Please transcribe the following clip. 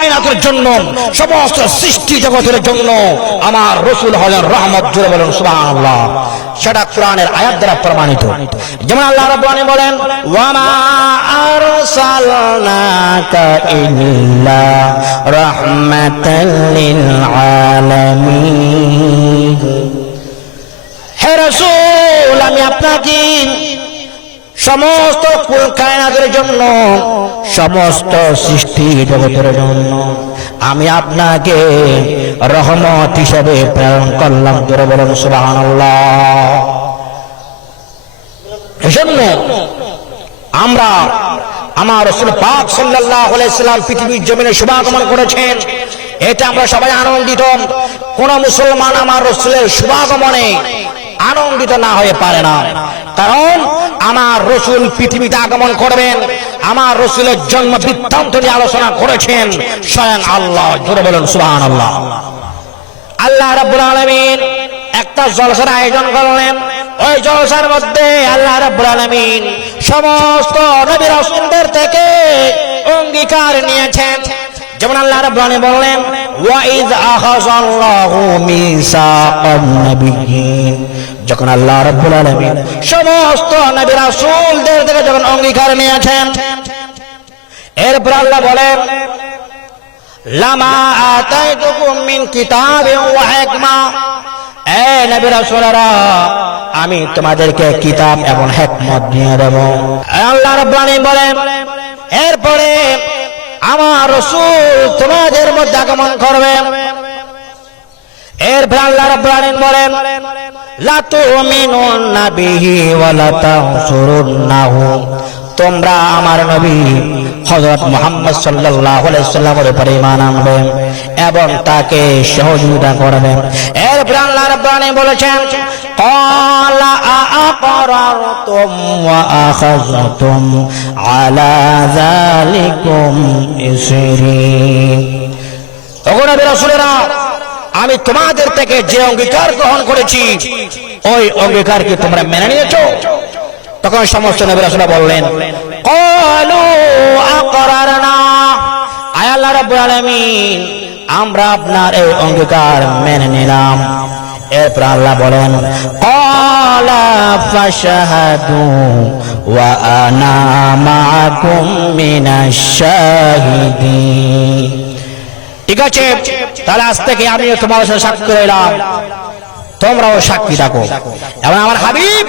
কায়নাতের জন্য, সমস্ত সৃষ্টি জগতের জন্য আমার রাসূল হলেন রহমত। জোরে বলেন সুবহানাল্লাহ। সেটা কোরআনের আয়াত দ্বারা প্রমাণিত। যেমন আল্লাহ রাব্বুল আলামিন বলেন, ওয়া মা আরসালনাকা ইল্লা রাহমাতাল লিল আলামিন। হে রাসূল, আমি আপনাকে সমস্ত কায়নাতের জন্য, সমস্ত সৃষ্টি জগতের জন্য আমি আপনাকে রহমত হিসেবে প্রেরণ করলাম। জোরে বলেন সুবহানাল্লাহ। এজন্য আমরা আমার রাসূল পাক সাল্লাল্লাহু আলাইহি সাল্লাম পৃথিবীর জমিনে শুভাগমন করেছেন, এটা আমরা সবাই আনন্দিত। কোন মুসলমান আমার রাসূলের শুভাগমনে আনন্দিত না হয়ে পারে না, কারণ আমার রাসূল পৃথিবীতে আগমন করবেন, আমার রাসূলের জন্ম বৃত্তান্ত নিয়ে আলোচনা করেছেন স্বয়ং আল্লাহ। জোরে বলেন সুবহানাল্লাহ। আল্লাহ রাব্বুল আলামিন একটা জলসার আয়োজন করলেন। ওই জলসার মধ্যে আল্লাহ রাব্বুল আলামিন সমস্ত নবী রাসূলদের থেকে অঙ্গীকার নিয়েছেন। যেমন আল্লাহ রাব্বুল আলামিন বললেন, ওয়া ইয আখাযাল্লাহু মিসাকান নাবিয়্যিন। যখন আল্লাহ রাব্বুল আলামিন সমস্ত নবী রাসূলদের থেকে যখন অঙ্গীকার নিয়েছেন, এরপর আল্লাহ বলেন, লামা আতাইতুকুম মিন কিতাবিন ওয়া হিকমা। এ নবী রাসূলরা, আমি তোমাদেরকে কিতাব এবং হিকমত দিয়ে দেব। আল্লাহ রাব্বুল আলামিন বলেন, এরপরে আমার রাসূল তোমাদের মধ্যে আগমন করবেন। এরপর আল্লাহ রাব্বুল আলামিন বলেন, লা তুমিনুন্না বিহি ওয়া লা তানসুরুন্নাহু। তোমরা আমার নবী হযরত মুহাম্মদ সাল্লাল্লাহু আলাইহি ওয়াসাল্লামের উপরে ঈমান আনবে এবং তাকে সহযোগিতা করবে। এরপর আল্লাহ রাব্বুল আলামিন বলেছেন, ক্বালা আআকরারতুম ওয়া আখাযতুম আলা যালিকুম ইসরি। ওগো নবী রাসূলেরা, আমি তোমাদের থেকে যে অঙ্গীকার গ্রহণ করেছি ওই অঙ্গীকার কি তোমরা মেনে নিয়েছো? তখন সমস্ত নবী রাসূলরা বললেন, ক্বালু আকরারনা। আয় আল্লাহ রাব্বুল আলামিন, আমরা আপনার এই অঙ্গীকার মেনে নিলাম। এরপর আল্লাহ বলেন, ক্বালা ফাশহাদু ওয়া আনা মাআকুম মিনাশ শাহিদিন। ঠিক আছে, তাহলে আজ থেকে আমিও তোমার সাথে সাক্ষী রইলাম, তোমরাও সাক্ষী থাকো। এবং আমার হাবিব